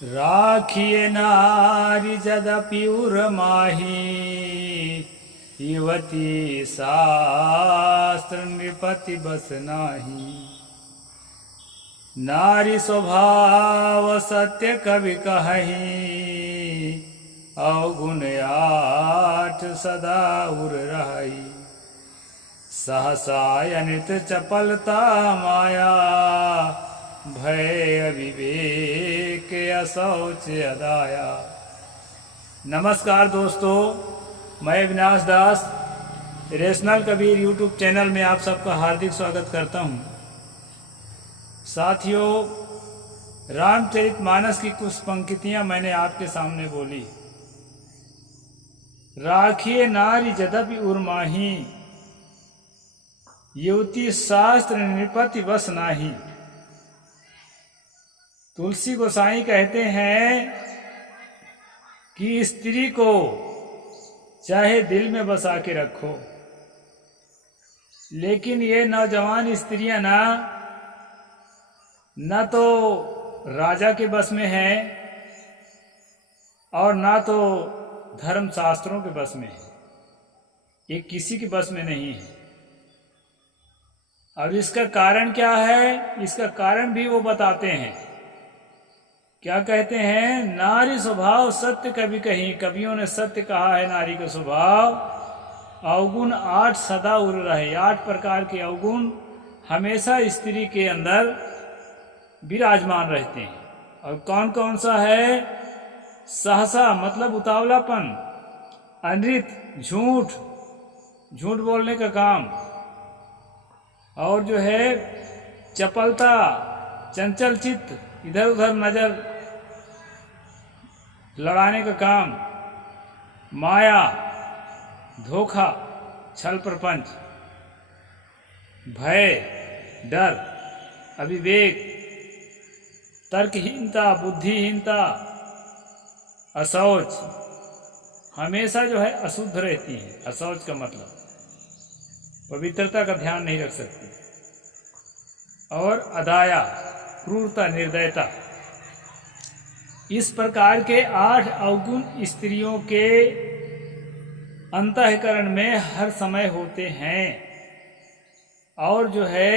राखिए नारी जदपि उर्माही, युवती शास्त्र नृपति बस नाही। नारी स्वभाव सत्य कवि कहि, अवगुण आठ सदा उर रही। सहसा अनित चपलता माया, भय अविवेक असौच अदाया। नमस्कार दोस्तों, मैं अविनाश दास रेशनल कबीर यूट्यूब चैनल में आप सबका हार्दिक स्वागत करता हूं। साथियों, रामचरितमानस की कुछ पंक्तियां मैंने आपके सामने बोली। राखिए नारी जदपि उर्माही, युवती शास्त्र नृपति बस नाही। तुलसी गोसाई कहते हैं कि स्त्री को चाहे दिल में बसा के रखो, लेकिन ये नौजवान स्त्रियां ना तो राजा के बस में है और ना तो धर्म शास्त्रों के बस में है। ये किसी के बस में नहीं है। अब इसका कारण क्या है, इसका कारण भी वो बताते हैं। क्या कहते हैं? नारी स्वभाव सत्य कवि कहीं। कवियों ने सत्य कहा है नारी का स्वभाव। अवगुण आठ सदा उर रहे। 8 प्रकार के अवगुण हमेशा स्त्री के अंदर विराजमान रहते हैं। और कौन कौन सा है? सहसा मतलब उतावलापन, अनृत झूठ बोलने का काम, और जो है चपलता, चंचल चित्त, इधर उधर नजर लड़ाने का काम, माया, धोखा, छल प्रपंच, भय, डर, अविवेक, तर्कहीनता, बुद्धिहीनता, असौच, हमेशा जो है अशुद्ध रहती है। असौच का मतलब पवित्रता का ध्यान नहीं रख सकती। और अदाया, क्रूरता, निर्दयता। इस प्रकार के 8 अवगुण स्त्रियों के अंतःकरण में हर समय होते हैं। और जो है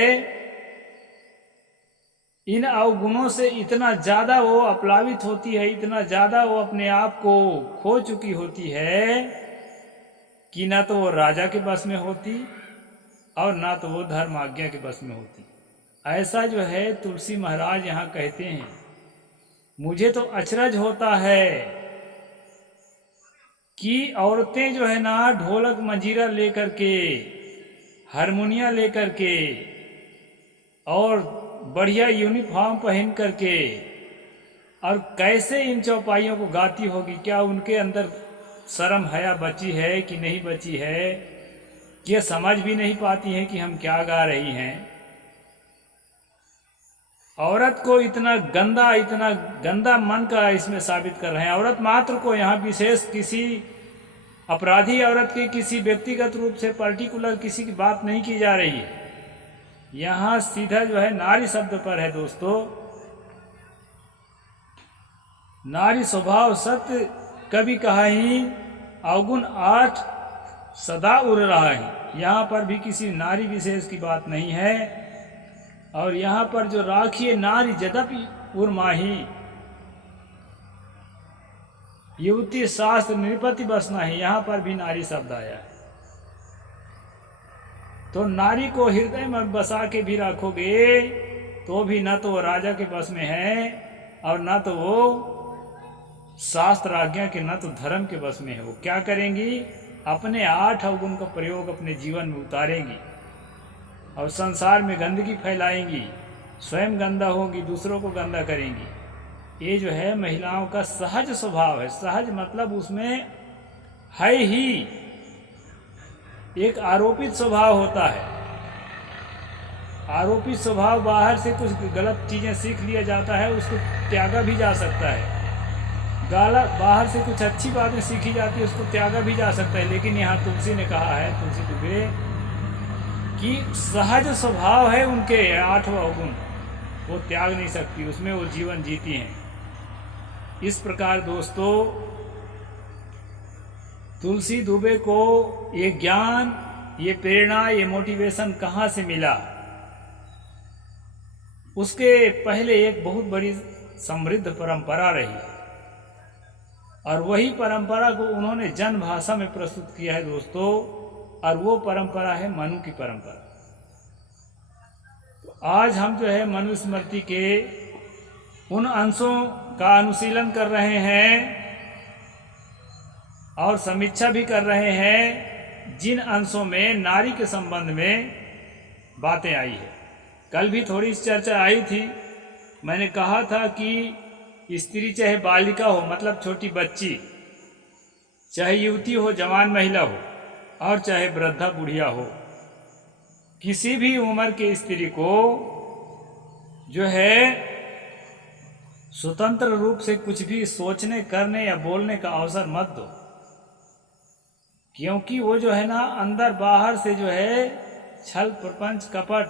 इन अवगुणों से इतना ज्यादा वो अपलावित होती है, इतना ज्यादा वो अपने आप को खो चुकी होती है कि ना तो वो राजा के बस में होती और ना तो वो धर्म आज्ञा के बस में होती। ऐसा जो है तुलसी महाराज यहाँ कहते हैं। मुझे तो अचरज होता है कि औरतें जो है ना ढोलक मंजीरा लेकर के, हारमोनिया लेकर के और बढ़िया यूनिफॉर्म पहन करके और कैसे इन चौपाइयों को गाती होगी। क्या उनके अंदर शर्म हया बची है कि नहीं बची है? कि ये समझ भी नहीं पाती हैं कि हम क्या गा रही हैं। औरत को इतना गंदा मन का इसमें साबित कर रहे हैं। औरत मात्र को यहाँ विशेष किसी अपराधी औरत की किसी व्यक्तिगत रूप से पर्टिकुलर किसी की बात नहीं की जा रही है। यहाँ सीधा जो है नारी शब्द पर है दोस्तों। नारी स्वभाव सत्य कवि कहि, अवगुण 8 सदा उर रहा है। यहाँ पर भी किसी नारी विशेष की बात नहीं है। और यहाँ पर जो राखिए नारी जदपि उर्माही, युवती शास्त्र नृपति बस नाही, यहाँ पर भी नारी शब्द आया है। तो नारी को हृदय में बसा के भी रखोगे तो भी न तो वो राजा के बस में है और न तो वो शास्त्र आज्ञा के, न तो धर्म के बस में है। वो क्या करेंगी? अपने 8 अवगुण का प्रयोग अपने जीवन में उतारेंगी और संसार में गंदगी फैलाएंगी, स्वयं गंदा होगी, दूसरों को गंदा करेंगी। ये जो है महिलाओं का सहज स्वभाव है। सहज मतलब उसमें है ही एक आरोपित स्वभाव होता है। आरोपित स्वभाव बाहर से कुछ गलत चीजें सीख लिया जाता है, उसको त्यागा भी जा सकता है। बाहर से कुछ अच्छी बातें सीखी जाती है, उसको त्यागा भी जा सकता है। लेकिन यहाँ तुलसी ने कहा है, तुलसी दुबे, कि सहज स्वभाव है उनके 8 अवगुण, वो त्याग नहीं सकती, उसमें वो जीवन जीती हैं। इस प्रकार दोस्तों तुलसी दुबे को ये ज्ञान, ये प्रेरणा, ये मोटिवेशन कहाँ से मिला? उसके पहले एक बहुत बड़ी समृद्ध परंपरा रही और वही परंपरा को उन्होंने जन भाषा में प्रस्तुत किया है दोस्तों, और वो परंपरा है मनु की परंपरा। तो आज हम जो है मनुस्मृति के उन अंशों का अनुशीलन कर रहे हैं और समीक्षा भी कर रहे हैं जिन अंशों में नारी के संबंध में बातें आई है। कल भी थोड़ी चर्चा आई थी। मैंने कहा था कि स्त्री चाहे बालिका हो, मतलब छोटी बच्ची, चाहे युवती हो, जवान महिला हो, और चाहे वृद्धा बुढ़िया हो, किसी भी उम्र के स्त्री को जो है स्वतंत्र रूप से कुछ भी सोचने, करने या बोलने का अवसर मत दो, क्योंकि वो जो है ना अंदर बाहर से जो है छल, प्रपंच, कपट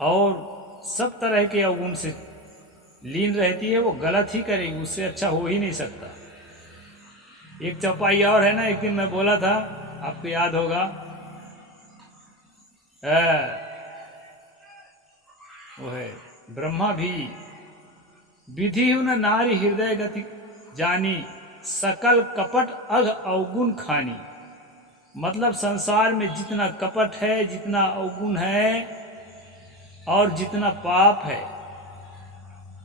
और सब तरह के अवगुण से लीन रहती है। वो गलत ही करेगी, उससे अच्छा हो ही नहीं सकता। एक चौपाई और है ना, एक दिन मैं बोला था, आपको याद होगा, वो है ब्रह्मा भी विधि न नारी हृदय गति जानी, सकल कपट अघ अवगुण खानी। मतलब संसार में जितना कपट है, जितना अवगुण है और जितना पाप है,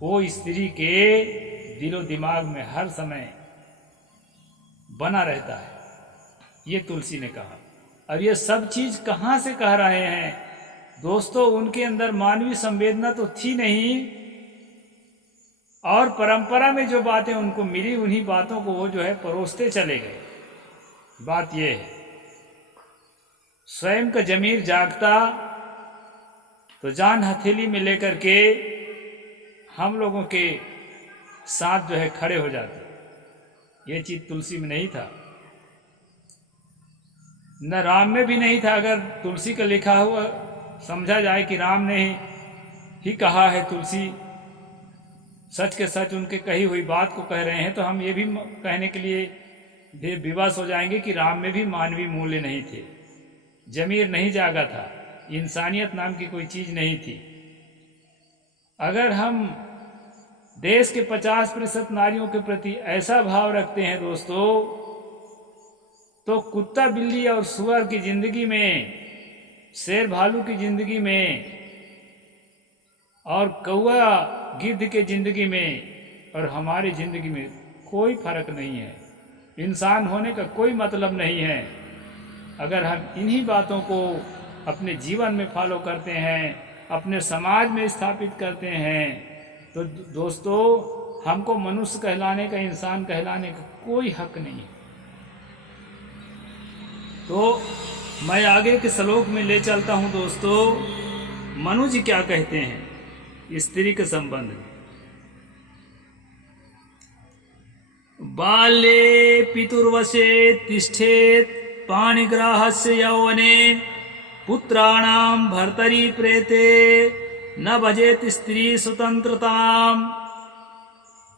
वो स्त्री के दिलो दिमाग में हर समय बना रहता है, ये तुलसी ने कहा। और ये सब चीज कहाँ से कह रहे हैं दोस्तों? उनके अंदर मानवीय संवेदना तो थी नहीं, और परंपरा में जो बातें उनको मिली उन्हीं बातों को वो जो है परोसते चले गए। बात ये है, स्वयं का जमीर जागता तो जान हथेली में लेकर के हम लोगों के साथ जो है खड़े हो जाते। ये चीज तुलसी में नहीं था, न राम में भी नहीं था। अगर तुलसी का लिखा हुआ समझा जाए कि राम ने ही कहा है, तुलसी सच के सच उनके कही हुई बात को कह रहे हैं, तो हम ये भी कहने के लिए विवश हो जाएंगे कि राम में भी मानवीय मूल्य नहीं थे, जमीर नहीं जागा था, इंसानियत नाम की कोई चीज नहीं थी। अगर हम देश के 50% नारियों के प्रति ऐसा भाव रखते हैं दोस्तों, तो कुत्ता, बिल्ली और सुअर की जिंदगी में, शेर भालू की जिंदगी में, और कौआ गिद्ध के जिंदगी में और हमारी जिंदगी में कोई फर्क नहीं है। इंसान होने का कोई मतलब नहीं है। अगर हम इन्हीं बातों को अपने जीवन में फॉलो करते हैं, अपने समाज में स्थापित करते हैं, तो दोस्तों हमको मनुष्य कहलाने का, इंसान कहलाने का कोई हक नहीं है। तो मैं आगे के श्लोक में ले चलता हूं दोस्तों। मनु जी क्या कहते हैं स्त्री के संबंध में? बाल्ये पितुर्वशे तिष्ठेत पाणिग्राहस्य यौवने, पुत्राणाम भर्तरी प्रेते न भजेत स्त्री स्वतंत्रताम।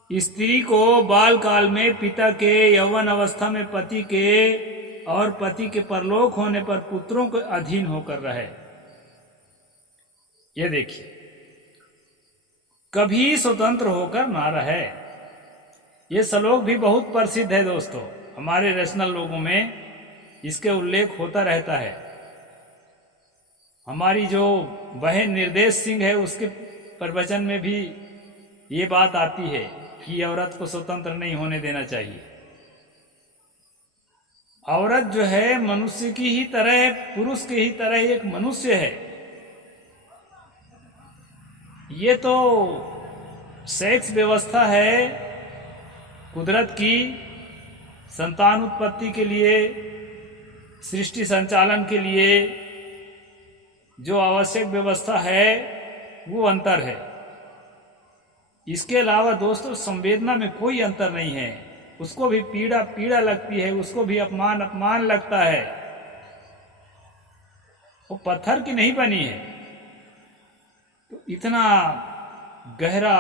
स्त्री को बाल काल में पिता के, यौवन अवस्था में पति के और पति के परलोक होने पर पुत्रों के अधीन होकर रहे। ये देखिए, कभी स्वतंत्र होकर ना रहे। ये श्लोक भी बहुत प्रसिद्ध है दोस्तों, हमारे रैशनल लोगों में इसके उल्लेख होता रहता है। हमारी जो बहन निर्देश सिंह है, उसके प्रवचन में भी ये बात आती है कि औरत को स्वतंत्र नहीं होने देना चाहिए। औरत जो है मनुष्य की ही तरह, पुरुष के ही तरह एक मनुष्य है। ये तो सेक्स व्यवस्था है कुदरत की, संतान उत्पत्ति के लिए, सृष्टि संचालन के लिए जो आवश्यक व्यवस्था है वो अंतर है। इसके अलावा दोस्तों संवेदना में कोई अंतर नहीं है। उसको भी पीड़ा पीड़ा लगती है, उसको भी अपमान अपमान लगता है। वो पत्थर की नहीं बनी है। तो इतना गहरा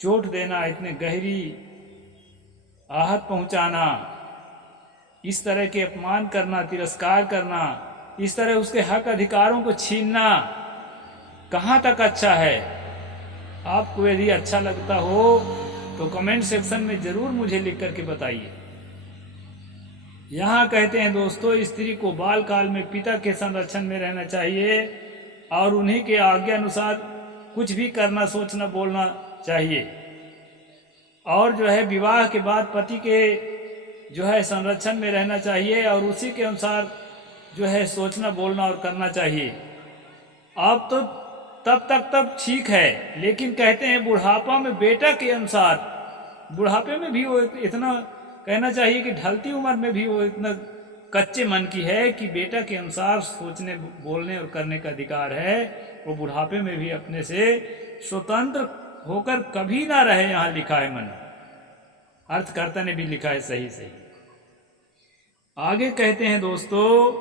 चोट देना, इतने गहरी आहत पहुंचाना, इस तरह के अपमान करना, तिरस्कार करना, इस तरह उसके हक अधिकारों को छीनना कहाँ तक अच्छा है? आपको यदि अच्छा लगता हो तो कमेंट सेक्शन में जरूर मुझे लिख करके बताइए। यहाँ कहते हैं दोस्तों, स्त्री को बाल काल में पिता के संरक्षण में रहना चाहिए और उन्हीं के आज्ञा अनुसार कुछ भी करना, सोचना, बोलना चाहिए। और जो है विवाह के बाद पति के जो है संरक्षण में रहना चाहिए और उसी के अनुसार जो है सोचना, बोलना और करना चाहिए। अब तो तब ठीक है, लेकिन कहते हैं बुढ़ापा में बेटा के अनुसार, बुढ़ापे में भी वो इतना कहना चाहिए कि ढलती उम्र में भी वो इतना कच्चे मन की है कि बेटा के अनुसार सोचने, बोलने और करने का अधिकार है। वो बुढ़ापे में भी अपने से स्वतंत्र होकर कभी ना रहे, यहाँ लिखा है। मन अर्थकर्ता ने भी लिखा है सही सही। आगे कहते हैं दोस्तों,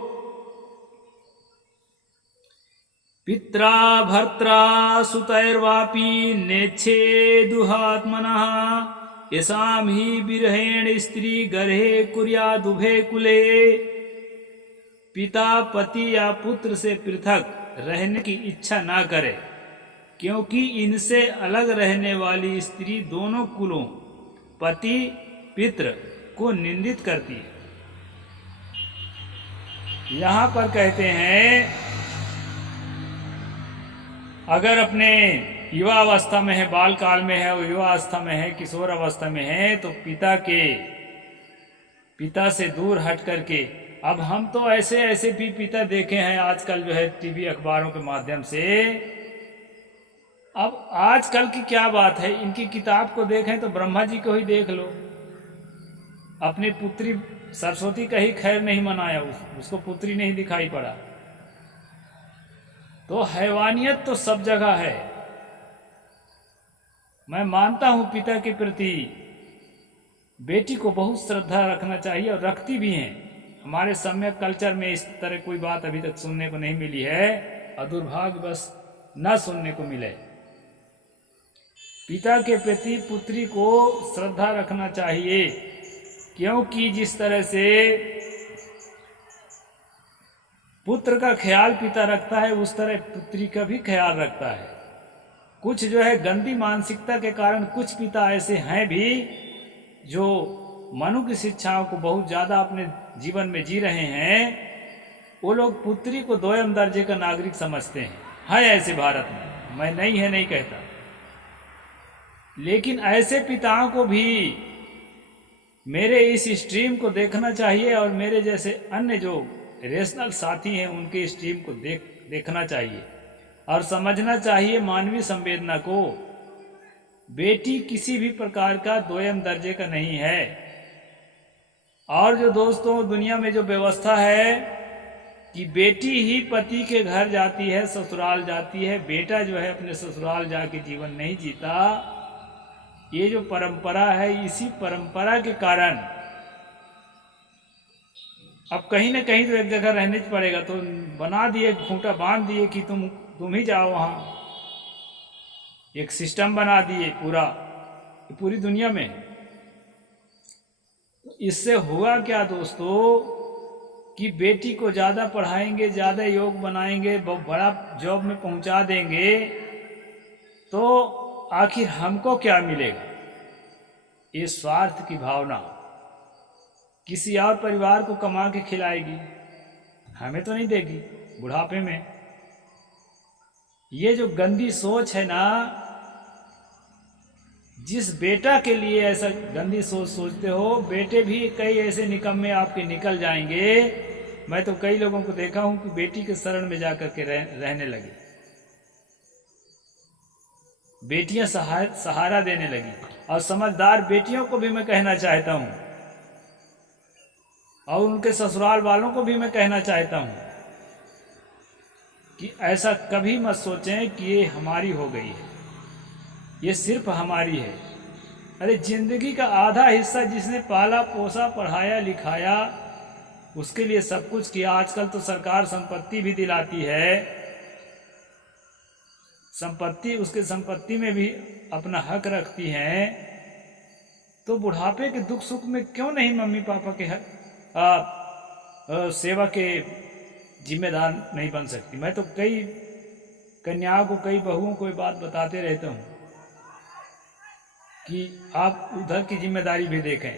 पित्रा भर्त्रा सुतैर्वापि नेच्छेदुहात्मनः येषां हि विरहेण स्त्री गर्हे कुर्यादुभे कुले। पिता पति या पुत्र से पृथक रहने की इच्छा ना करे, क्योंकि इनसे अलग रहने वाली स्त्री दोनों कुलों, पति पितृ को निंदित करती है। यहाँ पर कहते हैं, अगर अपने युवा अवस्था में है, बाल काल में है, युवा अवस्था में है, किशोर अवस्था में है, तो पिता से दूर हट करके, अब हम तो ऐसे भी पिता देखे हैं आजकल जो है टीवी अखबारों के माध्यम से। अब आजकल की क्या बात है, इनकी किताब को देखें तो ब्रह्मा जी को ही देख लो। अपनी पुत्री सरस्वती का ही खैर नहीं मनाया, उसको पुत्री नहीं दिखाई पड़ा। तो हैवानियत तो सब जगह है। मैं मानता हूं पिता के प्रति बेटी को बहुत श्रद्धा रखना चाहिए और रखती भी हैं। हमारे सम्यक कल्चर में इस तरह कोई बात अभी तक सुनने को नहीं मिली है और दुर्भाग्य बस न सुनने को मिले। पिता के प्रति पुत्री को श्रद्धा रखना चाहिए, क्योंकि जिस तरह से पुत्र का ख्याल पिता रखता है, उस तरह पुत्री का भी ख्याल रखता है। कुछ जो है गंदी मानसिकता के कारण कुछ पिता ऐसे हैं भी जो मनु की शिक्षाओं को बहुत ज्यादा अपने जीवन में जी रहे हैं। वो लोग पुत्री को दोयम दर्जे का नागरिक समझते हैं। है ऐसे भारत में, मैं नहीं है नहीं कहता, लेकिन ऐसे पिताओं को भी मेरे इस स्ट्रीम को देखना चाहिए और मेरे जैसे अन्य जो रेशनल साथी हैं उनके स्ट्रीम को देखना चाहिए और समझना चाहिए मानवीय संवेदना को। बेटी किसी भी प्रकार का दोयम दर्जे का नहीं है। और जो दोस्तों दुनिया में जो व्यवस्था है कि बेटी ही पति के घर जाती है, ससुराल जाती है, बेटा जो है अपने ससुराल जाके जीवन नहीं जीता, ये जो परंपरा है, इसी परंपरा के कारण अब कहीं ना कहीं तो एक जगह रहने पड़ेगा। तो बना दिए, खूंटा बांध दिए कि तुम ही जाओ वहां। एक सिस्टम बना दिए पूरी दुनिया में। इससे हुआ क्या दोस्तों कि बेटी को ज्यादा पढ़ाएंगे, ज्यादा योग बनाएंगे, बड़ा जॉब में पहुंचा देंगे, तो आखिर हमको क्या मिलेगा? ये स्वार्थ की भावना किसी और परिवार को कमा के खिलाएगी, हमें तो नहीं देगी बुढ़ापे में। ये जो गंदी सोच है ना, जिस बेटा के लिए ऐसा गंदी सोच सोचते हो, बेटे भी कई ऐसे निकम्मे आपके निकल जाएंगे। मैं तो कई लोगों को देखा हूं कि बेटी के शरण में जाकर के रहने लगे, बेटियां सहारा देने लगी। और समझदार बेटियों को भी मैं कहना चाहता हूं और उनके ससुराल वालों को भी मैं कहना चाहता हूं कि ऐसा कभी मत सोचें कि ये हमारी हो गई है, ये सिर्फ हमारी है। अरे जिंदगी का आधा हिस्सा जिसने पाला पोसा, पढ़ाया लिखाया, उसके लिए सब कुछ किया। आजकल तो सरकार संपत्ति भी दिलाती है, संपत्ति, उसके संपत्ति में भी अपना हक रखती हैं, तो बुढ़ापे के दुख सुख में क्यों नहीं मम्मी पापा के सेवा के जिम्मेदार नहीं बन सकती। मैं तो कई कन्याओं को, कई बहुओं को ये बात बताते रहता हूँ कि आप उधर की जिम्मेदारी भी देखें।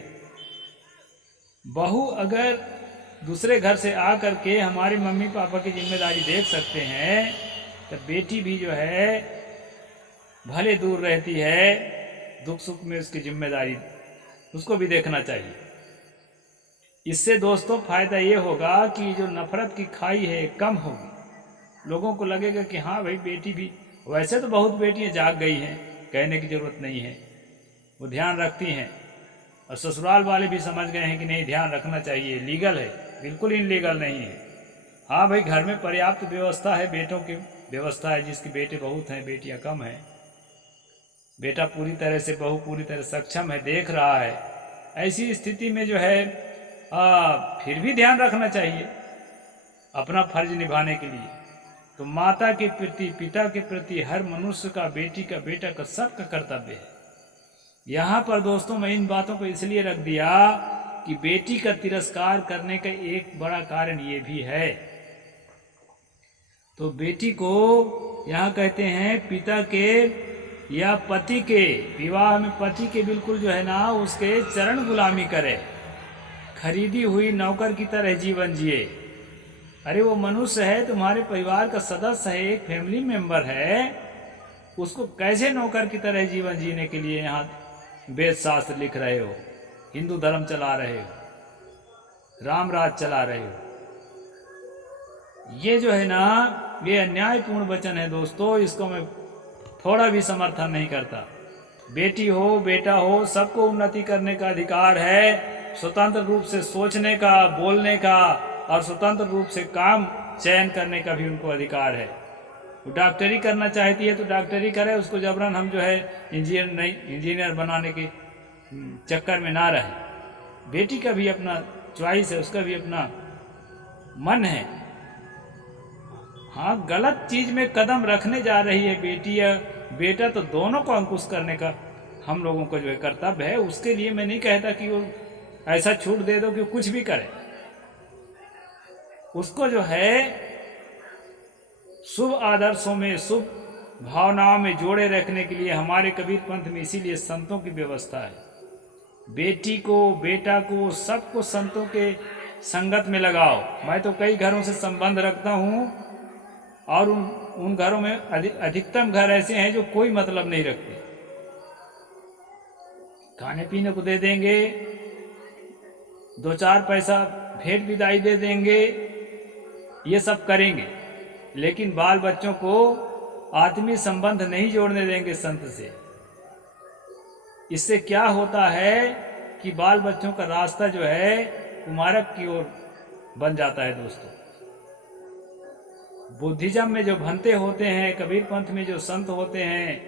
बहू अगर दूसरे घर से आ करके हमारे मम्मी पापा की जिम्मेदारी देख सकते हैं, तो बेटी भी जो है भले दूर रहती है, दुख सुख में उसकी जिम्मेदारी उसको भी देखना चाहिए। इससे दोस्तों फायदा ये होगा कि जो नफरत की खाई है कम होगी। लोगों को लगेगा कि हाँ भाई बेटी भी, वैसे तो बहुत बेटियां जाग गई हैं, कहने की जरूरत नहीं है, वो ध्यान रखती हैं, और ससुराल वाले भी समझ गए हैं कि नहीं ध्यान रखना चाहिए, लीगल है, बिल्कुल इनलीगल नहीं है। हाँ भाई घर में पर्याप्त व्यवस्था है, बेटों की व्यवस्था है, जिसके बेटे बहुत हैं बेटियां कम हैं। बेटा पूरी तरह से, बहू पूरी तरह सक्षम है, देख रहा है। ऐसी स्थिति में जो है फिर भी ध्यान रखना चाहिए अपना फर्ज निभाने के लिए। तो माता के प्रति, पिता के प्रति हर मनुष्य का, बेटी का, बेटा का, सबका कर्तव्य है। यहाँ पर दोस्तों मैं इन बातों को इसलिए रख दिया कि बेटी का तिरस्कार करने का एक बड़ा कारण ये भी है। तो बेटी को यहाँ कहते हैं पिता के या पति के, विवाह में पति के बिल्कुल जो है ना उसके चरण गुलामी करे, खरीदी हुई नौकर की तरह जीवन जिए। अरे वो मनुष्य है, तुम्हारे परिवार का सदस्य है, एक फैमिली मेंबर है, उसको कैसे नौकर की तरह जीवन जीने के लिए यहाँ वेद शास्त्र लिख रहे हो, हिंदू धर्म चला रहे हो, राम राज चला रहे हो। ये जो है ना ये अन्यायपूर्ण वचन है दोस्तों, इसको मैं थोड़ा भी समर्थन नहीं करता। बेटी हो बेटा हो, सबको उन्नति करने का अधिकार है, स्वतंत्र रूप से सोचने का, बोलने का, और स्वतंत्र रूप से काम चयन करने का भी उनको अधिकार है। वो डॉक्टरी करना चाहती है तो डॉक्टरी करे, उसको जबरन हम जो है इंजीनियर बनाने के चक्कर में ना रहे। बेटी का भी अपना चॉइस है, उसका भी अपना मन है। हाँ गलत चीज में कदम रखने जा रही है बेटी या बेटा, तो दोनों को अंकुश करने का हम लोगों को जो है कर्तव्य है। उसके लिए मैं नहीं कहता कि वो ऐसा छूट दे दो कि कुछ भी करे। उसको जो है शुभ आदर्शों में, शुभ भावनाओं में जोड़े रखने के लिए हमारे कबीर पंथ में इसीलिए संतों की व्यवस्था है। बेटी को, बेटा को, सबको संतों के संगत में लगाओ। मैं तो कई घरों से संबंध रखता हूं, और उन घरों में अधिकतम घर ऐसे हैं जो कोई मतलब नहीं रखते। खाने पीने को दे देंगे, 2-4 पैसा भेंट विदाई दे देंगे, ये सब करेंगे, लेकिन बाल बच्चों को आत्मीय संबंध नहीं जोड़ने देंगे संत से। इससे क्या होता है कि बाल बच्चों का रास्ता जो है कुमारक की ओर बन जाता है दोस्तों। बुद्धिज्म में जो भंते होते हैं, कबीर पंथ में जो संत होते हैं,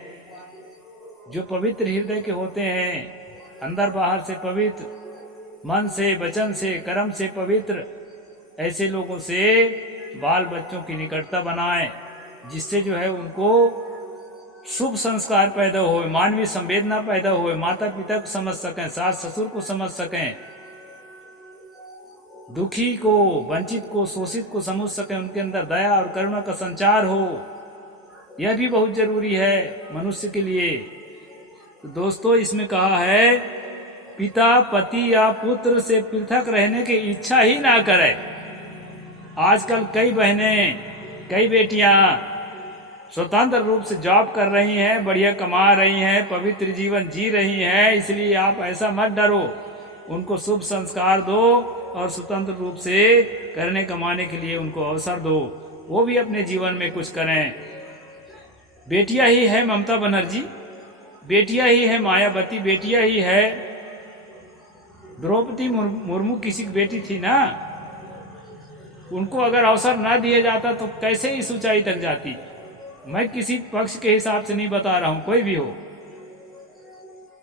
जो पवित्र हृदय के होते हैं, अंदर बाहर से पवित्र, मन से, वचन से, कर्म से पवित्र, ऐसे लोगों से बाल बच्चों की निकटता बनाएं, जिससे जो है उनको शुभ संस्कार पैदा हो, मानवीय संवेदना पैदा हो, माता पिता को समझ सकें, सास ससुर को समझ सकें, दुखी को, वंचित को, शोषित को समझ सकें, उनके अंदर दया और करुणा का संचार हो। यह भी बहुत जरूरी है मनुष्य के लिए। तो दोस्तों इसमें कहा है पिता पति या पुत्र से पृथक रहने की इच्छा ही ना करे। आजकल कई बहनें, कई बेटियां स्वतंत्र रूप से जॉब कर रही हैं, बढ़िया कमा रही हैं, पवित्र जीवन जी रही हैं। इसलिए आप ऐसा मत डरो, उनको शुभ संस्कार दो और स्वतंत्र रूप से करने कमाने के लिए उनको अवसर दो, वो भी अपने जीवन में कुछ करें। बेटियां ही है ममता बनर्जी, बेटियां ही है मायावती, बेटियां ही है द्रौपदी मुर्मू, किसी की बेटी थी ना। उनको अगर अवसर ना दिया जाता तो कैसे इस ऊंचाई तक जाती। मैं किसी पक्ष के हिसाब से नहीं बता रहा हूं, कोई भी हो।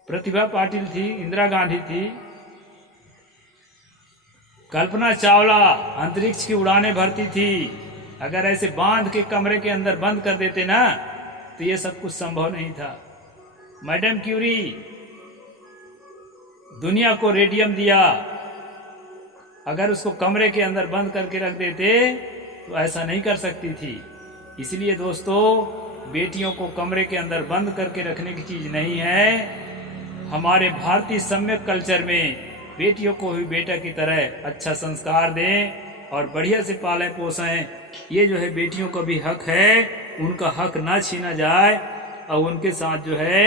प्रतिभा पाटिल थी, इंदिरा गांधी थी, कल्पना चावला अंतरिक्ष की उड़ानें भरती थी। अगर ऐसे बांध के कमरे के अंदर बंद कर देते ना तो ये सब कुछ संभव नहीं था। मैडम क्यूरी दुनिया को रेडियम दिया, अगर उसको कमरे के अंदर बंद करके रख देते तो ऐसा नहीं कर सकती थी। इसलिए दोस्तों, बेटियों को कमरे के अंदर बंद करके रखने की चीज नहीं है। हमारे भारतीय सम्यक कल्चर में बेटियों को भी बेटा की तरह अच्छा संस्कार दें और बढ़िया से पालें पोसें। ये जो है बेटियों का भी हक है, उनका हक ना छीना जाए और उनके साथ जो है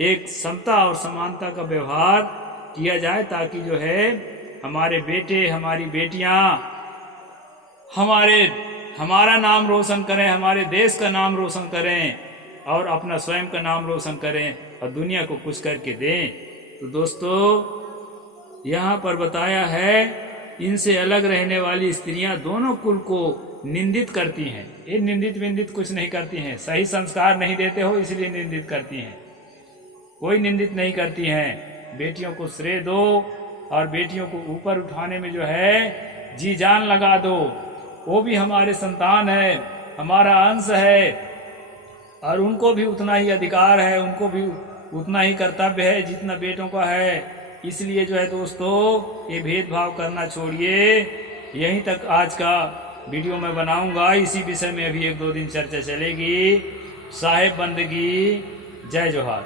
एक समता और समानता का व्यवहार किया जाए, ताकि जो है हमारे बेटे हमारी बेटियां हमारा नाम रोशन करें, हमारे देश का नाम रोशन करें और अपना स्वयं का नाम रोशन करें और दुनिया को कुछ करके दें। तो दोस्तों, यहाँ पर बताया है इनसे अलग रहने वाली स्त्रियां दोनों कुल को निंदित करती हैं। ये निंदित विंदित कुछ नहीं करती हैं, सही संस्कार नहीं देते हो इसलिए निंदित करती हैं, कोई निंदित नहीं करती हैं। बेटियों को श्रेय दो और बेटियों को ऊपर उठाने में जो है जी जान लगा दो। वो भी हमारे संतान है, हमारा अंश है और उनको भी उतना ही अधिकार है, उनको भी उतना ही कर्तव्य है जितना बेटों का है। इसलिए जो है दोस्तों, ये भेदभाव करना छोड़िए। यहीं तक आज का वीडियो मैं बनाऊंगा, इसी विषय में अभी 1-2 दिन चर्चा चलेगी। साहेब बंदगी, जय जोहार।